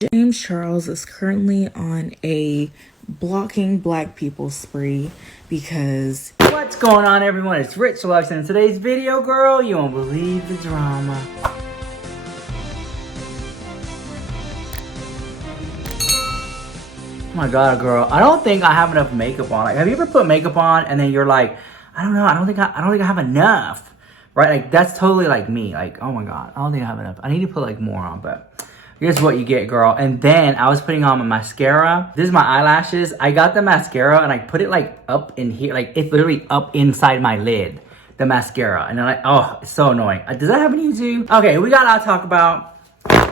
James Charles is currently on a blocking black people spree because... What's going on, everyone? It's Rich Lux, and in today's video, girl, you won't believe the drama. Oh my god, girl, I don't think I have enough makeup on. Like, have you ever put makeup on and then you're like, I don't know, I don't think I have enough, right? Like, that's totally like me. Like, oh my god, I don't think I have enough. I need to put like more on, but here's what you get, girl. And then I was putting on my mascara. This is my eyelashes. I got the mascara and I put it like up in here. Like, it's literally up inside my lid, the mascara. And then like, oh, it's so annoying. Does that happen to you too? Okay, we got a lot to talk about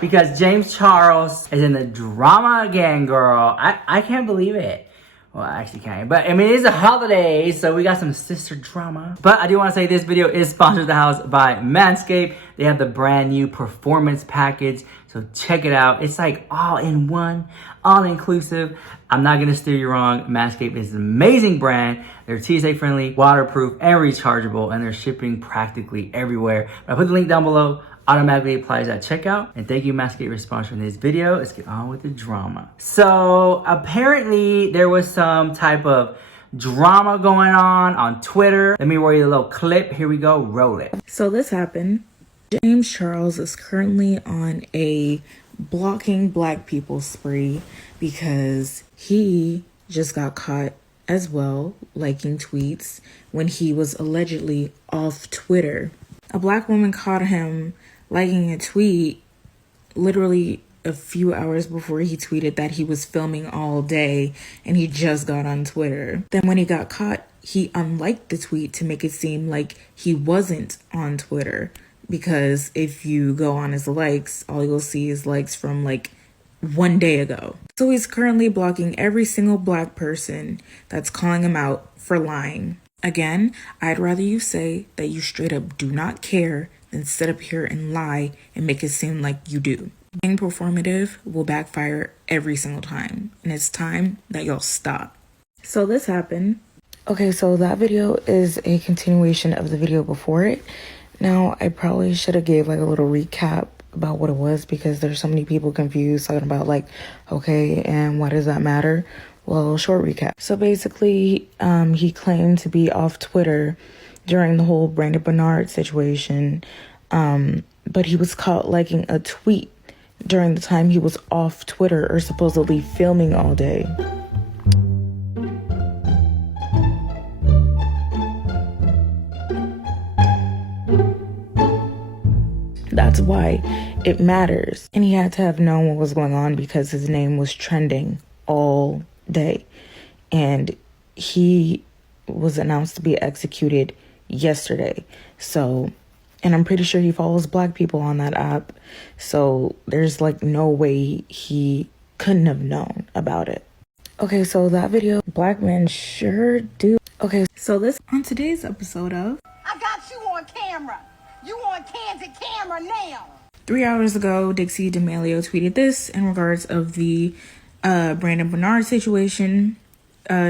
because James Charles is in the drama again, girl. I can't believe it. Well, I actually can't. But, I mean, it's the holidays, so we got some sister drama. But I do want to say this video is sponsored the house by Manscaped. They have the brand new performance package, so check it out. It's like all in one, all inclusive. I'm not going to steer you wrong. Manscaped is an amazing brand. They're TSA friendly, waterproof, and rechargeable, and they're shipping practically everywhere. But I put the link down below. Automatically applies at checkout. And thank you, Manscaped, for sponsoring this video. Let's get on with the drama. So apparently there was some type of drama going on Twitter. Let me roll you a little clip. Here we go. Roll it. So this happened. James Charles is currently on a blocking black people spree because he just got caught as well liking tweets when he was allegedly off Twitter. A black woman caught him liking a tweet literally a few hours before he tweeted that he was filming all day and he just got on Twitter. Then when he got caught, he unliked the tweet to make it seem like he wasn't on Twitter. Because if you go on his likes, all you'll see is likes from like 1 day ago. So he's currently blocking every single black person that's calling him out for lying. Again, I'd rather you say that you straight up do not care than sit up here and lie and make it seem like you do. Being performative will backfire every single time, and it's time that y'all stop. So this happened. Okay, so that video is a continuation of the video before it. Now, I probably should have gave like a little recap about what it was because there's so many people confused talking about like, okay, and why does that matter? Well, short recap. So basically, he claimed to be off Twitter during the whole Brandon Bernard situation, but he was caught liking a tweet during the time he was off Twitter or supposedly filming all day. That's why it matters. And he had to have known what was going on because his name was trending all day. And he was announced to be executed yesterday. So, and I'm pretty sure he follows black people on that app. So there's like no way he couldn't have known about it. Okay, so that video, black men sure do. Okay, so this on today's episode of I got you on camera. You on candid camera now. 3 hours ago, Dixie D'Amelio tweeted this in regards of the Brandon Bernard situation.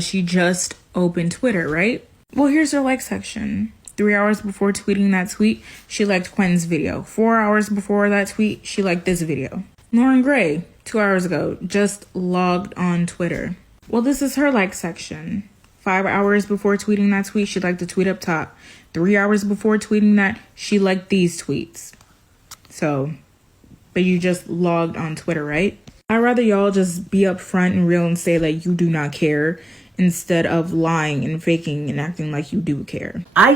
She just opened Twitter, right? Well, here's her like section. 3 hours before tweeting that tweet, she liked Quinn's video. 4 hours before that tweet, she liked this video. Lauren Gray, 2 hours ago, just logged on Twitter. Well, this is her like section. 5 hours before tweeting that tweet, she liked the tweet up top. 3 hours before tweeting that, she liked these tweets. So, but you just logged on Twitter, right? I'd rather y'all just be upfront and real and say that you do not care instead of lying and faking and acting like you do care. I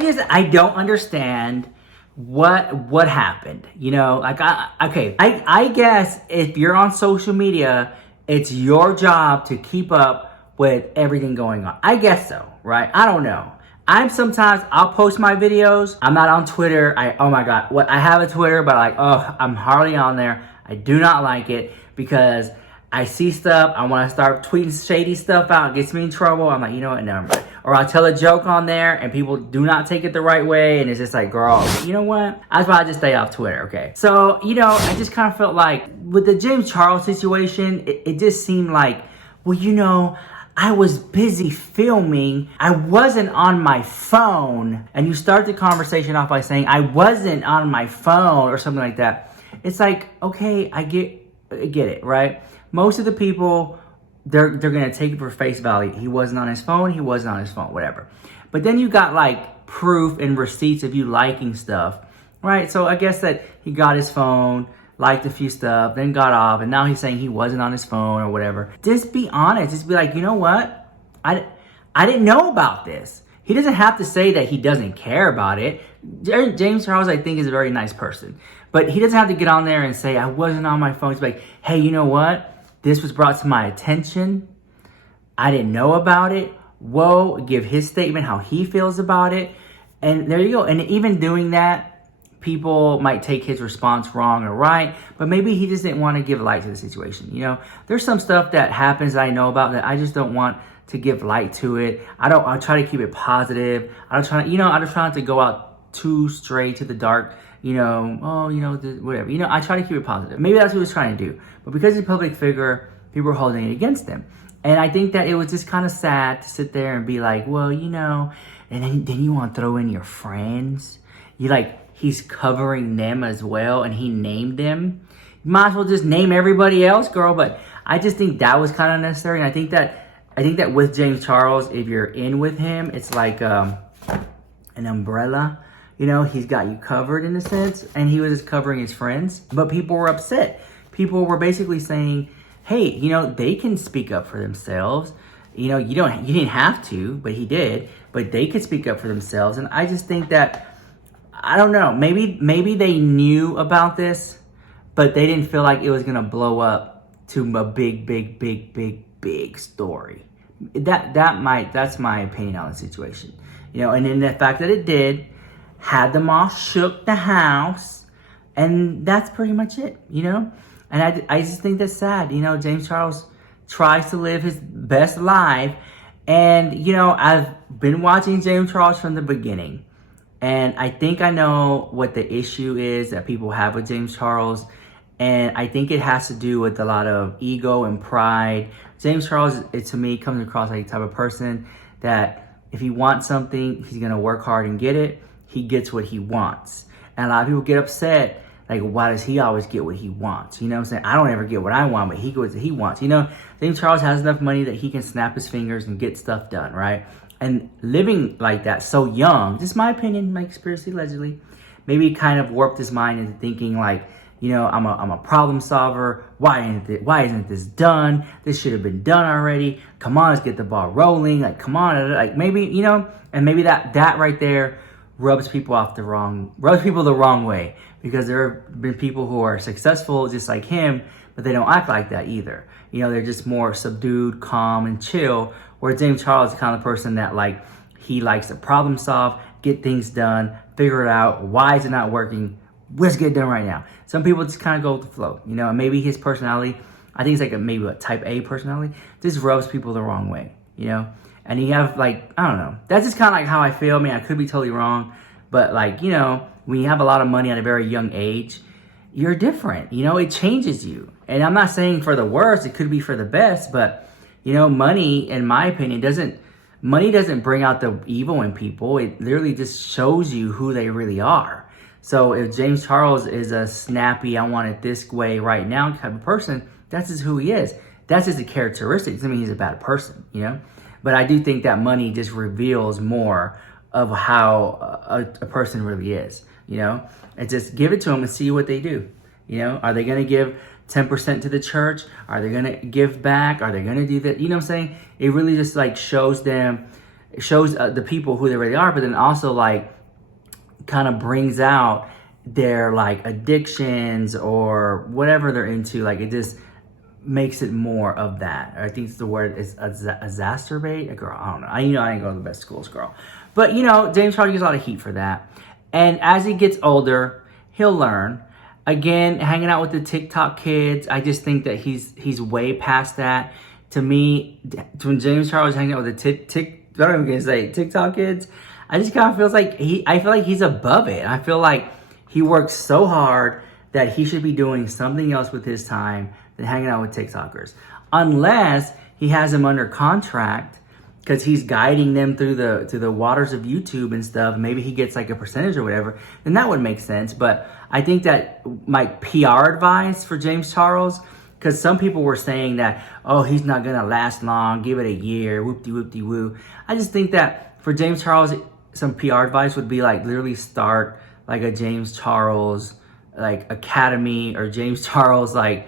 don't understand what happened. You know, like, I guess if you're on social media, it's your job to keep up with everything going on. I guess so, right? I don't know. I'll post my videos. I'm not on Twitter. Oh my God. I have a Twitter, but like, oh, I'm hardly on there. I do not like it because I see stuff. I want to start tweeting shady stuff out. It gets me in trouble. I'm like, you know what? Never mind. Or I'll tell a joke on there and people do not take it the right way. And it's just like, girl, you know what? That's why I just stay off Twitter. Okay. So, you know, I just kind of felt like with the James Charles situation, it just seemed like, well, you know, I was busy filming. I wasn't on my phone. And you start the conversation off by saying, I wasn't on my phone or something like that. It's like, okay, I get I get it, right? Most of the people, they're going to take it for face value. He wasn't on his phone. He wasn't on his phone, whatever. But then you got like proof and receipts of you liking stuff, right? So I guess that he got his phone, liked a few stuff, then got off, and now he's saying he wasn't on his phone or whatever. Just be honest. Just be like, you know what? I didn't know about this. He doesn't have to say that he doesn't care about it. James Charles, I think, is a very nice person. But he doesn't have to get on there and say, I wasn't on my phone. He's like, hey, you know what? This was brought to my attention. I didn't know about it. Whoa, give his statement, how he feels about it. And there you go. And even doing that, people might take his response wrong or right, but maybe he just didn't want to give light to the situation. You know, there's some stuff that happens that I know about that I just don't want to give light to it. I try to keep it positive. I don't try not to go out too straight to the dark, whatever. I try to keep it positive. Maybe that's what he was trying to do. But because he's a public figure, people are holding it against him. And I think that it was just kind of sad to sit there and be like, well, and then you want to throw in your friends. He's covering them as well, and he named them. You might as well just name everybody else, girl. But I just think that was kind of necessary. And I think that with James Charles, if you're in with him, it's like an umbrella. He's got you covered in a sense, and he was just covering his friends. But people were upset. People were basically saying, hey, they can speak up for themselves. You didn't have to, but he did. But they could speak up for themselves. And I just think that, I don't know, maybe they knew about this, but they didn't feel like it was gonna blow up to a big story. That's my opinion on the situation. And then the fact that it did, had them all shook the house, and that's pretty much it, And I just think that's sad. James Charles tries to live his best life. And, I've been watching James Charles from the beginning. And I think I know what the issue is that people have with James Charles. And I think it has to do with a lot of ego and pride. James Charles, to me, comes across like the type of person that if he wants something, he's going to work hard and get it. He gets what he wants. And a lot of people get upset. Like, why does he always get what he wants? You know what I'm saying? I don't ever get what I want, but he gets what he wants. James Charles has enough money that he can snap his fingers and get stuff done, right? And living like that so young, just my opinion, my conspiracy allegedly, maybe kind of warped his mind into thinking like, I'm a problem solver. Why isn't this done? This should have been done already. Come on, let's get the ball rolling. Like, come on. Like maybe, and maybe that right there rubs people the wrong way. Because there have been people who are successful just like him, but they don't act like that either. They're just more subdued, calm, and chill. Where James Charles is the kind of person that he likes to problem solve, get things done, figure it out. Why is it not working? Let's get it done right now. Some people just kind of go with the flow, and maybe his personality, I think it's like a type A personality, just rubs people the wrong way, And you have I don't know. That's just kind of like how I feel. I mean, I could be totally wrong, but when you have a lot of money at a very young age, you're different. It changes you. And I'm not saying for the worst, it could be for the best, but money, in my opinion, doesn't bring out the evil in people. It literally just shows you who they really are. So if James Charles is a snappy, I want it this way right now type of person, that's just who he is. That's just a characteristic. Doesn't mean he's a bad person, But I do think that money just reveals more of how a person really is, and just give it to them and see what they do. Are they going to give 10% to the church? Are they going to give back? Are they going to do that? You know what I'm saying? It really just shows the people who they really are, but then also kind of brings out their addictions or whatever they're into. It just makes it more of that. I think the word is exacerbate. Girl, I don't know. I ain't going to the best schools, girl. But, James Charles gets a lot of heat for that. And as he gets older, he'll learn. Again, hanging out with the TikTok kids, I just think that he's way past that. To me, when James Charles is hanging out with the TikTok kids, I just kind of feels like I feel like he's above it. I feel like he works so hard that he should be doing something else with his time than hanging out with TikTokers. Unless he has them under contract, because he's guiding them through the waters of YouTube and stuff. Maybe he gets a percentage or whatever, then that would make sense. But I think that my PR advice for James Charles because some people were saying that, oh, he's not gonna last long, give it a year, whoop-de-whoop-de-woo. I just think that for James Charles, some PR advice would be like literally start like a James Charles like academy, or James Charles like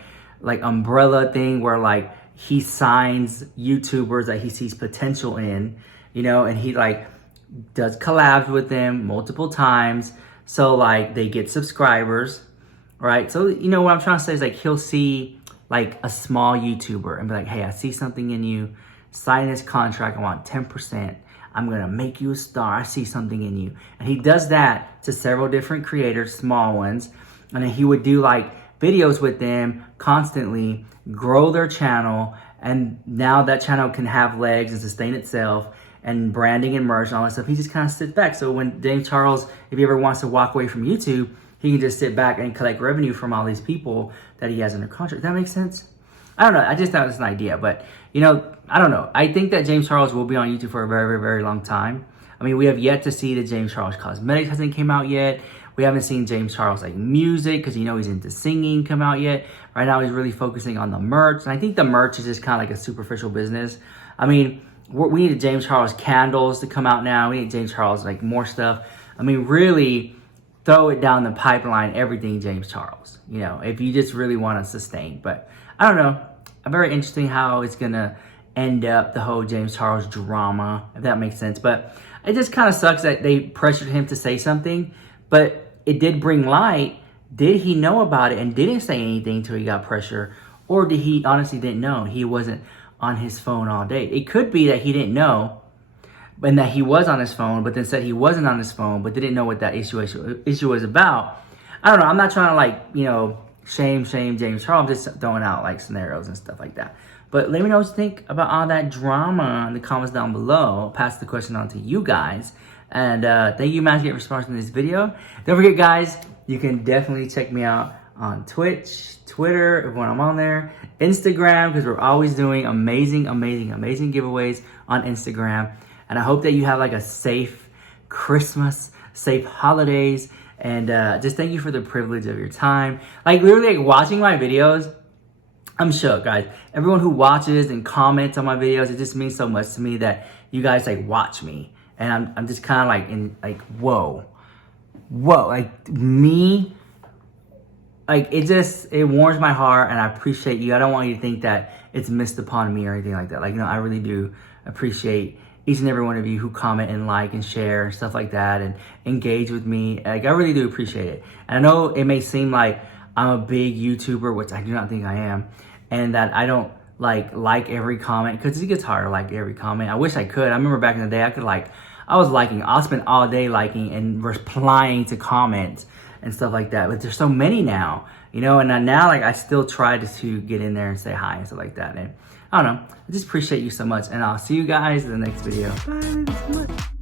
umbrella thing where like he signs YouTubers that he sees potential in, you know, and he like does collabs with them multiple times, so like they get subscribers, right? So you know what I'm trying to say is like he'll see like a small YouTuber and be like, hey, I see something in you, sign this contract, I want 10%, I'm gonna make you a star, I see something in you. And he does that to several different creators, small ones, and then he would do like videos with them constantly, grow their channel, and now that channel can have legs and sustain itself, and branding and merch and all that stuff. He just kind of sits back. So when James Charles, if he ever wants to walk away from YouTube, he can just sit back and collect revenue from all these people that he has under contract. That makes sense? I don't know. I just thought it was an idea, but you know, I don't know. I think that James Charles will be on YouTube for a very, very, very long time. I mean, we have yet to see the James Charles Cosmetics hasn't came out yet. We haven't seen James Charles like music, because you know he's into singing, come out yet. Right now he's really focusing on the merch. And I think the merch is just kind of like a superficial business. I mean, we need James Charles candles to come out now. We need James Charles like more stuff. I mean, really throw it down the pipeline, everything James Charles, you know, if you just really want to sustain. But I don't know. I'm very interesting how it's going to end up, the whole James Charles drama, if that makes sense. But it just kind of sucks that they pressured him to say something, but it did bring light. Did he know about it and didn't say anything until he got pressure? Or did he honestly didn't know? He wasn't on his phone all day. It could be that he didn't know and that he was on his phone, but then said he wasn't on his phone, but didn't know what that issue was about. I don't know. I'm not trying to like, you know, shame James Charles. I'm just throwing out like scenarios and stuff like that. But let me know what you think about all that drama in the comments down below. I'll pass the question on to you guys. And thank you, man, for getting response in this video. Don't forget, guys, you can definitely check me out on Twitch, Twitter, when I'm on there, Instagram, because we're always doing amazing giveaways on Instagram. And I hope that you have like a safe Christmas, safe holidays, and just thank you for the privilege of your time. Like literally like watching my videos, I'm shook, guys. Everyone who watches and comments on my videos, it just means so much to me that you guys like watch me. And I'm just kind of like in like, whoa, like me, like it warms my heart, and I appreciate you. I don't want you to think that it's missed upon me or anything like that. Like, no, I really do appreciate each and every one of you who comment and like and share and stuff like that and engage with me. Like, I really do appreciate it. And I know it may seem like I'm a big YouTuber, which I do not think I am, and that I don't like every comment, because it gets hard to like every comment. I wish I could. I remember back in the day, I'll spend all day liking and replying to comments and stuff like that. But there's so many now, you know, and now like I still try to get in there and say hi and stuff like that. And I don't know, I just appreciate you so much, and I'll see you guys in the next video. Bye, love you so much.